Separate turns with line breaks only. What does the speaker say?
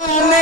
Amen.